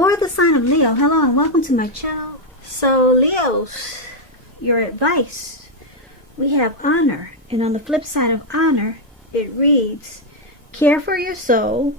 For the sign of Leo, hello and welcome to my channel. So Leos, your advice, we have honor, and on the flip side of honor, it reads, care for your soul,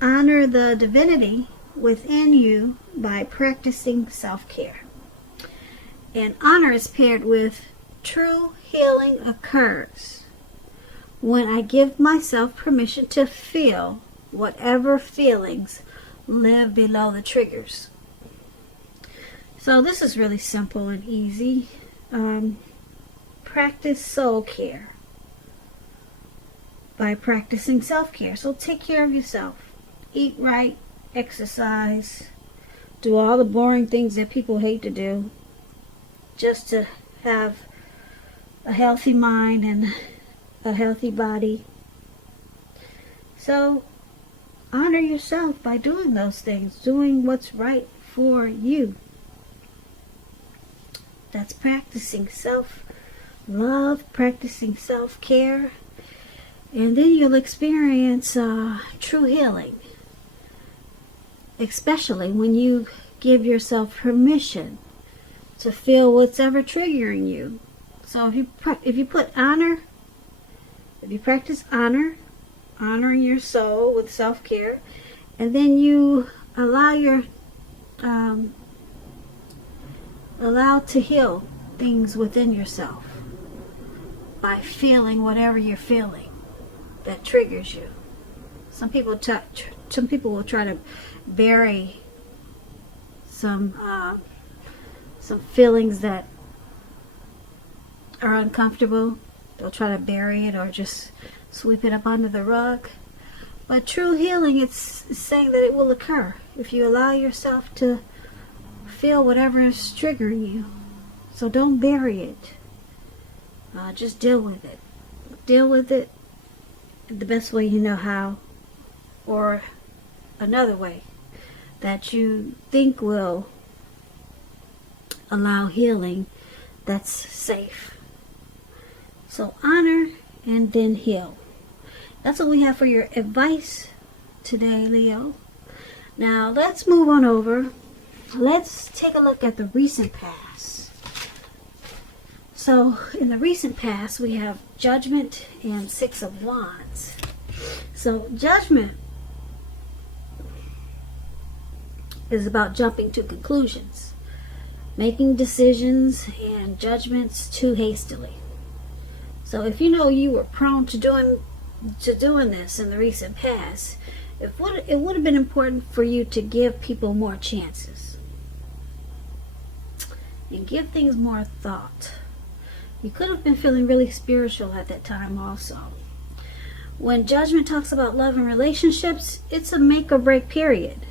honor the divinity within you by practicing self-care. And honor is paired with true healing occurs when I give myself permission to feel whatever feelings live below the triggers. So this is really simple and easy. Practice soul care by practicing self-care. So take care of yourself. Eat right, exercise, do all the boring things that people hate to do just to have a healthy mind and a healthy body. So honor yourself by doing those things, doing what's right for you. That's practicing self-love, practicing self-care, and then you'll experience true healing, especially when you give yourself permission to feel what's ever triggering you. So if you put honor, if you practice honoring your soul with self-care, and then you allow to heal things within yourself by feeling whatever you're feeling that triggers you. Some people will try to bury some feelings that are uncomfortable. They'll try to bury it or just sweep it up under the rug. But true healing, it's saying that it will occur if you allow yourself to feel whatever is triggering you. So don't bury it. Just deal with it. Deal with it the best way you know how, or another way that you think will allow healing that's safe. So honor and then heal. That's what we have for your advice today, Leo. Now let's move on over. Let's take a look at the recent past. So in the recent past, we have Judgment and Six of Wands. So Judgment is about jumping to conclusions, making decisions and judgments too hastily. So if you know you were prone to doing this in the recent past, it would have been important for you to give people more chances and give things more thought. You could have been feeling really spiritual at that time also. When Judgment talks about love and relationships, it's a make or break period.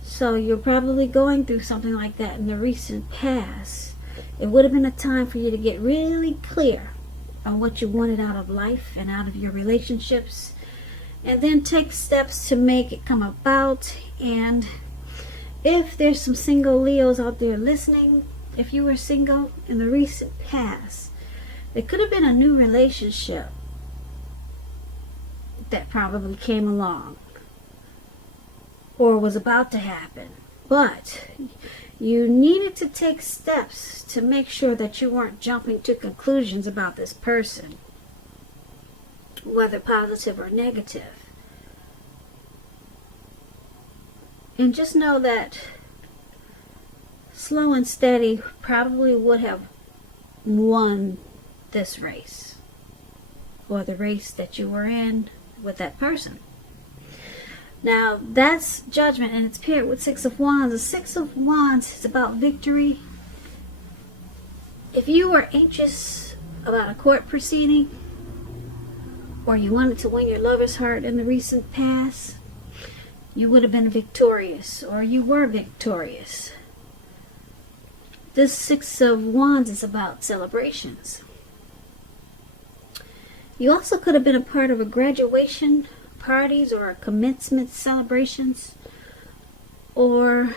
So you're probably going through something like that in the recent past. It would have been a time for you to get really clear on what you wanted out of life and out of your relationships, and then take steps to make it come about. And if there's some single Leos out there listening, if you were single in the recent past, it could have been a new relationship that probably came along or was about to happen, but you needed to take steps to make sure that you weren't jumping to conclusions about this person, whether positive or negative. And just know that slow and steady probably would have won this race, or the race that you were in with that person. Now that's Judgment, and it's paired with Six of Wands. The Six of Wands is about victory. If you were anxious about a court proceeding, or you wanted to win your lover's heart in the recent past, you would have been victorious, or you were victorious. This Six of Wands is about celebrations. You also could have been a part of a graduation parties or commencement celebrations, or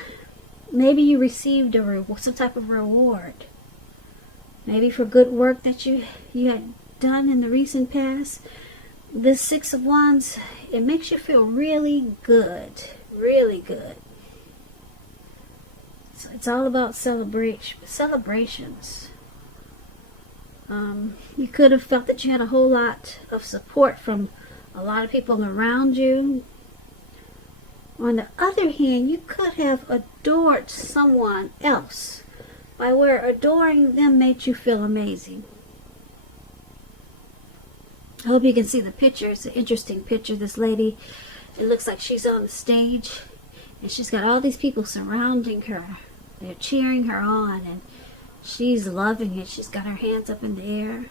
maybe you received some type of reward, maybe for good work that you had done in the recent past. This Six of Wands, it makes you feel really good, really good. It's all about celebrations. You could have felt that you had a whole lot of support from a lot of people around you. On the other hand, you could have adored someone else by where adoring them made you feel amazing. I hope you can see the picture. It's an interesting picture. This lady, it looks like she's on the stage and she's got all these people surrounding her. They're cheering her on and she's loving it. She's got her hands up in the air.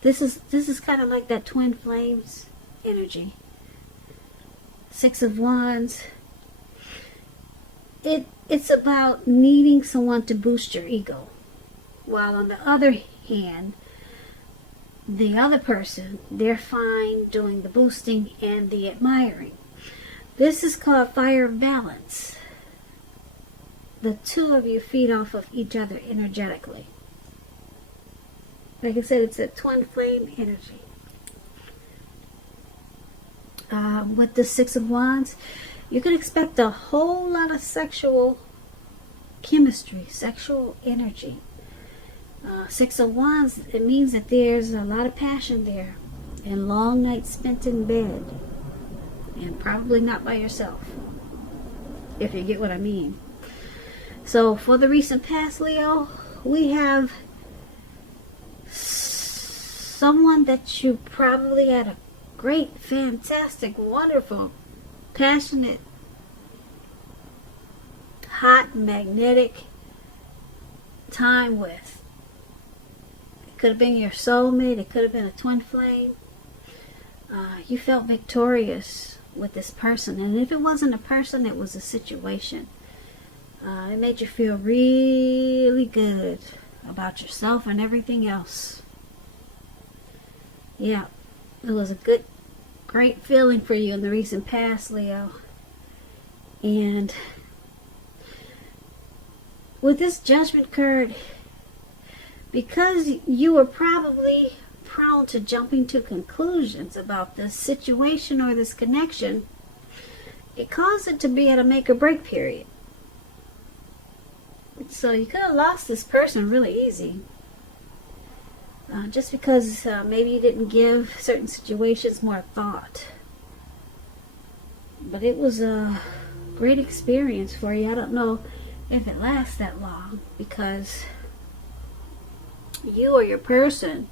This is kind of like that twin flames energy. Six of Wands. It's about needing someone to boost your ego. While on the other hand, the other person, they're fine doing the boosting and the admiring. This is called fire balance. The two of you feed off of each other energetically. Like I said, it's a twin flame energy. With the Six of Wands, you can expect a whole lot of sexual chemistry, sexual energy. Six of Wands, it means that there's a lot of passion there and long nights spent in bed, and probably not by yourself, if you get what I mean. So for the recent past, Leo, we have someone that you probably had a great, fantastic, wonderful, passionate, hot, magnetic time with. It could have been your soulmate. It could have been a twin flame. You felt victorious with this person. And if it wasn't a person, it was a situation. It made you feel really good about yourself and everything else. Yeah, it was a great feeling for you in the recent past, Leo. And with this Judgment card, because you were probably prone to jumping to conclusions about this situation or this connection, it caused it to be at a make or break period. So you could have lost this person really easy. Just because maybe you didn't give certain situations more thought. But it was a great experience for you. I don't know if it lasts that long, because you or your person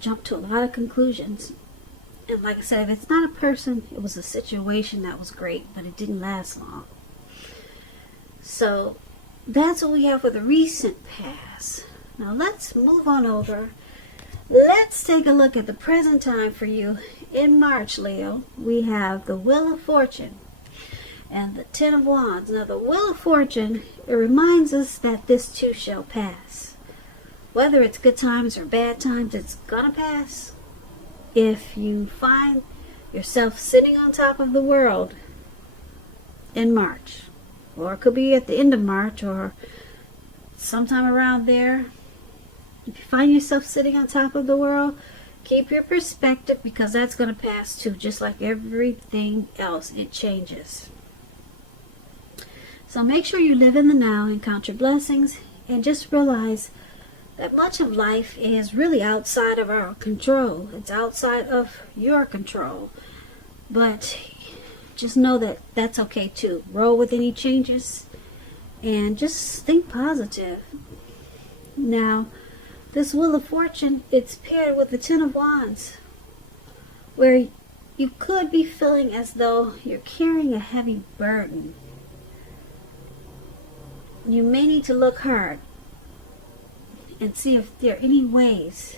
jumped to a lot of conclusions. And like I said, if it's not a person, it was a situation that was great, but it didn't last long. So that's what we have for the recent past. Now let's move on over. Let's take a look at the present time for you in March, Leo. We have the Wheel of Fortune and the Ten of Wands. Now the Wheel of Fortune, it reminds us that this too shall pass. Whether it's good times or bad times, it's gonna pass. If you find yourself sitting on top of the world in March, or it could be at the end of March or sometime around there, if you find yourself sitting on top of the world, keep your perspective, because that's going to pass too. Just like everything else, it changes. So make sure you live in the now and count your blessings, and just realize that much of life is really outside of our control. It's outside of your control. But just know that that's okay too. Roll with any changes and just think positive. Now, this Wheel of Fortune, it's paired with the Ten of Wands, where you could be feeling as though you're carrying a heavy burden. You may need to look hard and see if there are any ways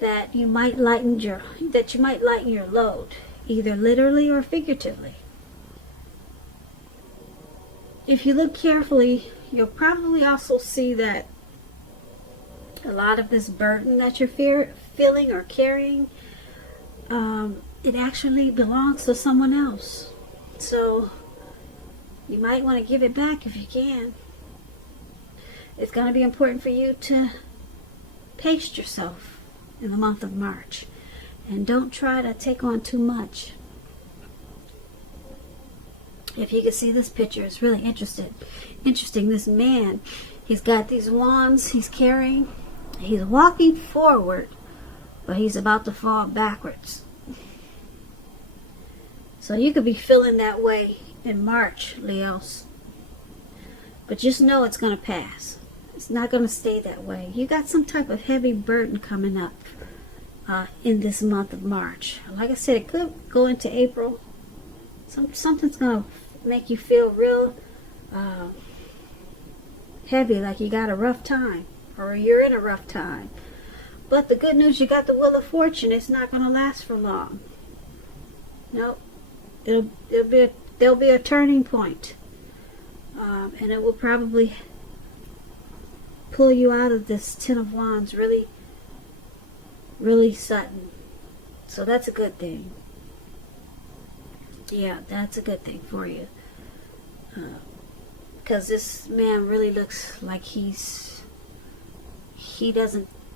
that you might lighten your load, either literally or figuratively. If you look carefully, you'll probably also see that a lot of this burden that you're feeling or carrying, it actually belongs to someone else. So you might want to give it back if you can. It's going to be important for you to pace yourself in the month of March, and don't try to take on too much. If you can see this picture, it's really interesting. This man, he's got these wands he's carrying. He's walking forward, but he's about to fall backwards. So you could be feeling that way in March, Leos. But just know it's going to pass. It's not going to stay that way. You got some type of heavy burden coming up in this month of March. Like I said, it could go into April. Something's going to make you feel real heavy, like you got a rough time, or you're in a rough time. But the good news, you got the Wheel of Fortune. It's not going to last for long. Nope. There'll be a turning point, and it will probably pull you out of this Ten of Wands really, really sudden. So that's a good thing. Yeah, that's a good thing for you. Because this man really looks like he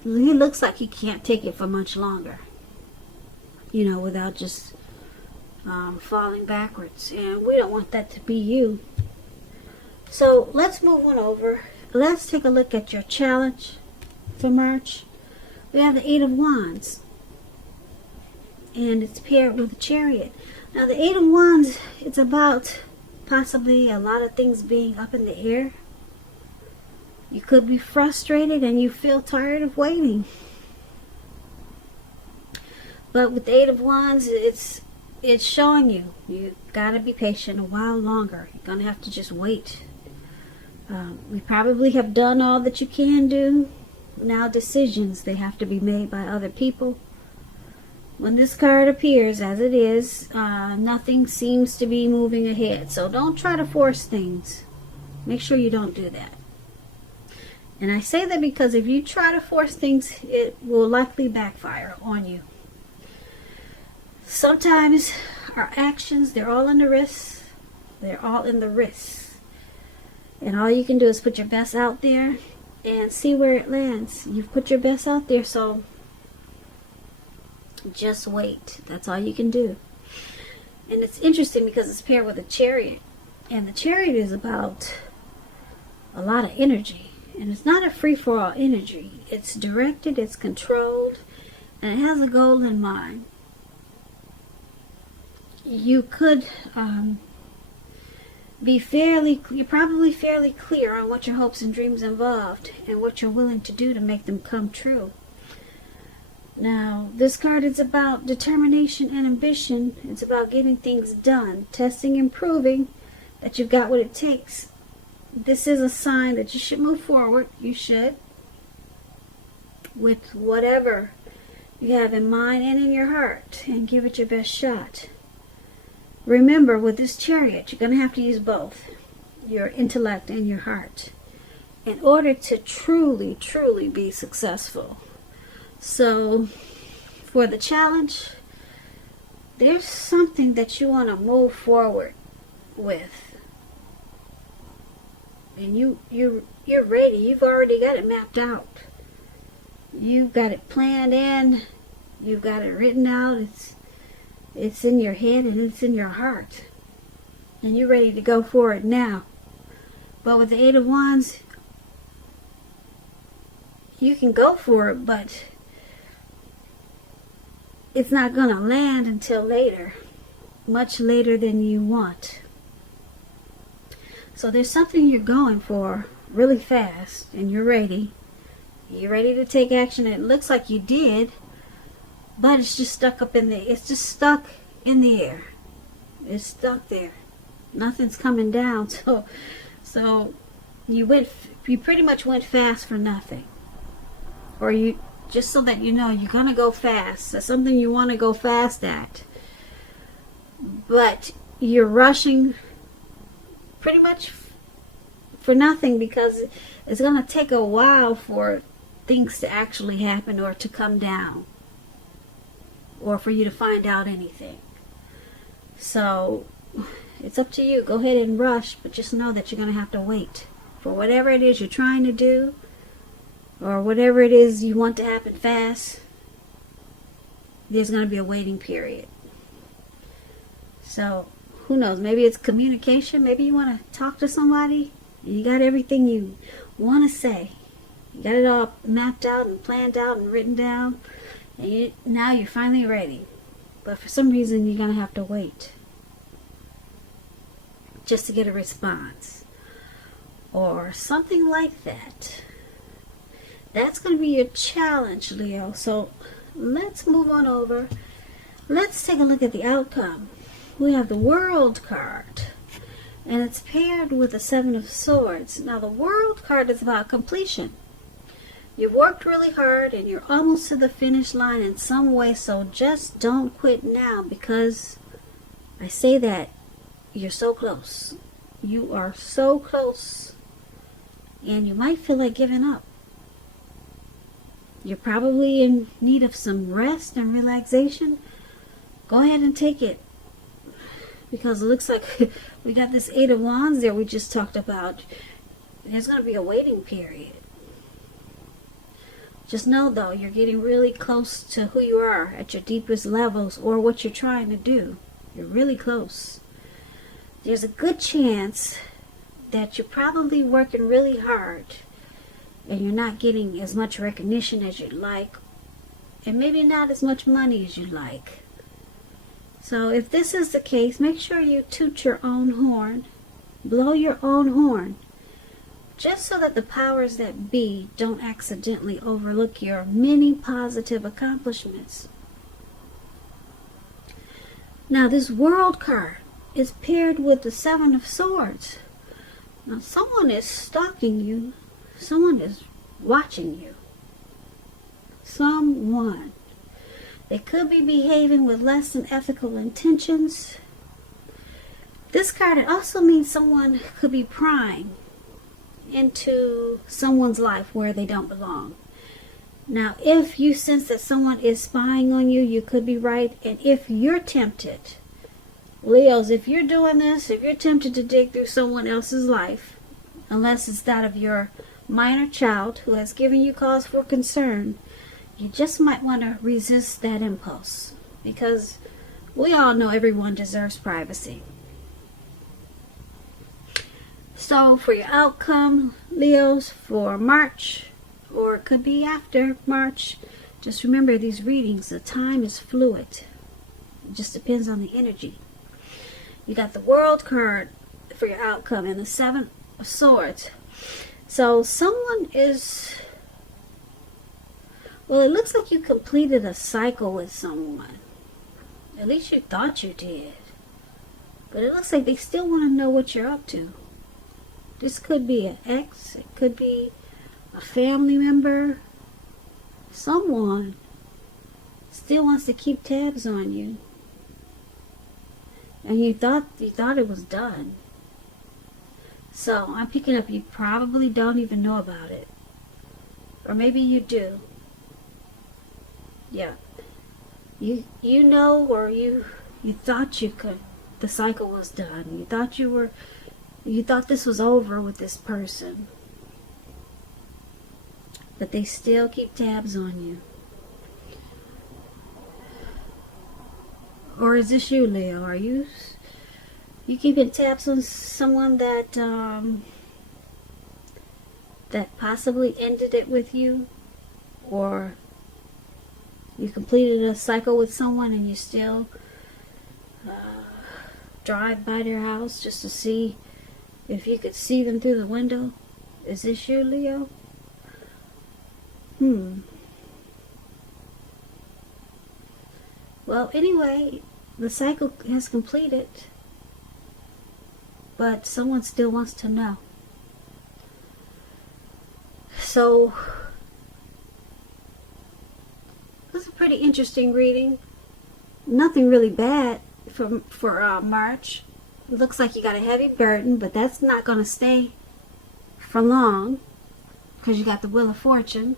looks like he can't take it for much longer. You know, without just falling backwards. And we don't want that to be you. So let's move on over. Let's take a look at your challenge for March. We have the Eight of Wands. And it's paired with the Chariot. Now the Eight of Wands, it's about possibly a lot of things being up in the air. You could be frustrated and you feel tired of waiting. But with the Eight of Wands, it's showing you gotta be patient a while longer. You're gonna have to just wait. We probably have done all that you can do. Now decisions, they have to be made by other people. When this card appears as it is, nothing seems to be moving ahead. So don't try to force things. Make sure you don't do that. And I say that because if you try to force things, it will likely backfire on you. Sometimes our actions, they're all in the wrists. They're all in the wrists. And all you can do is put your best out there and see where it lands. You've put your best out there, so just wait. That's all you can do. And it's interesting because it's paired with a Chariot. And the Chariot is about a lot of energy. And it's not a free-for-all energy. It's directed, it's controlled, and it has a goal in mind. You could you're probably fairly clear on what your hopes and dreams involved and what you're willing to do to make them come true. Now, this card is about determination and ambition. It's about getting things done, testing and proving that you've got what it takes. This is a sign that you should move forward. You should. With whatever you have in mind and in your heart, and give it your best shot. Remember, with this Chariot, you're going to have to use both your intellect and your heart in order to truly, truly be successful. So, for the challenge, there's something that you want to move forward with. And you're ready. You've already got it mapped out. You've got it planned in. You've got it written out. It's in your head and it's in your heart. And you're ready to go for it now. But with the Eight of Wands, you can go for it, but it's not going to land until later. Much later than you want. So there's something you're going for really fast, and you're ready. You're ready to take action. It looks like you did, but it's just stuck in the air. It's stuck there. Nothing's coming down. So you pretty much went fast for nothing. Or you, just so that you know, you're gonna go fast. That's something you want to go fast at. But you're rushing pretty much for nothing, because it's going to take a while for things to actually happen or to come down, or for you to find out anything. So it's up to you. Go ahead and rush, but just know that you're going to have to wait for whatever it is you're trying to do, or whatever it is you want to happen fast. There's going to be a waiting period. So who knows, maybe it's communication. Maybe you want to talk to somebody and you got everything you want to say. You got it all mapped out and planned out and written down, and now you're finally ready. But for some reason, you're going to have to wait just to get a response or something like that. That's going to be your challenge, Leo. So let's move on over. Let's take a look at the outcome. We have the World card, and it's paired with the Seven of Swords. Now, the World card is about completion. You've worked really hard, and you're almost to the finish line in some way, so just don't quit now, because I say that you're so close. You are so close, and you might feel like giving up. You're probably in need of some rest and relaxation. Go ahead and take it, because it looks like we got this Eight of Wands there we just talked about. There's going to be a waiting period. Just know, though, you're getting really close to who you are at your deepest levels, or what you're trying to do. You're really close. There's a good chance that you're probably working really hard and you're not getting as much recognition as you'd like, and maybe not as much money as you'd like. So if this is the case, make sure you toot your own horn, blow your own horn, just so that the powers that be don't accidentally overlook your many positive accomplishments. Now, this World card is paired with the Seven of Swords. Now, someone is stalking you. Someone is watching you. Someone. They could be behaving with less than ethical intentions. This card, it also means someone could be prying into someone's life where they don't belong. Now, if you sense that someone is spying on you, you could be right. And if you're tempted, Leos, if you're doing this, if you're tempted to dig through someone else's life, unless it's that of your minor child who has given you cause for concern, you just might want to resist that impulse, because we all know everyone deserves privacy. So for your outcome, Leos, for March, or it could be after March, just remember these readings, the time is fluid. It just depends on the energy. You got the World card for your outcome and the Seven of Swords. So someone is, well, it looks like you completed a cycle with someone. At least you thought you did. But it looks like they still want to know what you're up to. This could be an ex, it could be a family member. Someone still wants to keep tabs on you. And you thought it was done. So I'm picking up you probably don't even know about it. Or maybe you do. Yeah. You know, or you thought you could, the cycle was done. You thought this was over with this person. But they still keep tabs on you. Or is this you, Leo? Are you keeping tabs on someone that that possibly ended it with you? Or you completed a cycle with someone and you still drive by their house just to see if you could see them through the window? Is this you, Leo? Well, anyway, the cycle has completed, but someone still wants to know. So, this is a pretty interesting reading. Nothing really bad for March. It looks like you got a heavy burden, but that's not going to stay for long, because you got the Wheel of Fortune.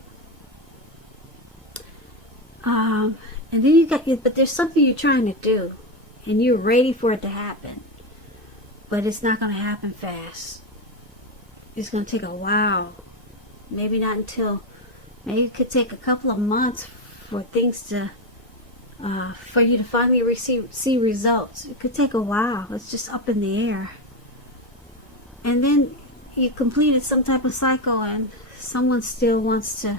And then you got, but there's something you're trying to do, and you're ready for it to happen, but it's not going to happen fast. It's going to take a while. Maybe not until, maybe it could take a couple of months for things to for you to finally see results. It could take a while. It's just up in the air. And then you completed some type of cycle and someone still wants to,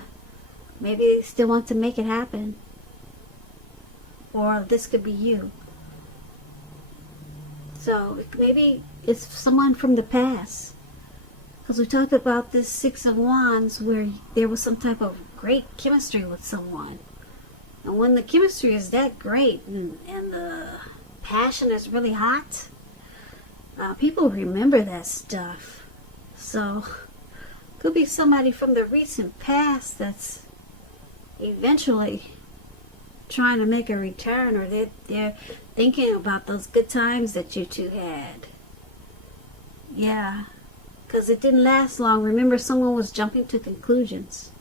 maybe they still want to make it happen. Or this could be you. So maybe it's someone from the past. Because we talked about this Six of Wands where there was some type of great chemistry with someone. And when the chemistry is that great and the passion is really hot, people remember that stuff. So, could be somebody from the recent past that's eventually trying to make a return, or they're thinking about those good times that you two had. Yeah, because it didn't last long. Remember, someone was jumping to conclusions.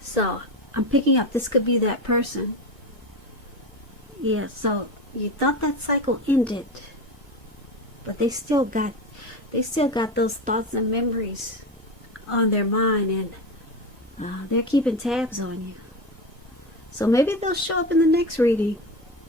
So, I'm picking up, this could be that person. Yeah, so you thought that cycle ended, but they still got those thoughts and memories on their mind, and they're keeping tabs on you. So maybe they'll show up in the next reading.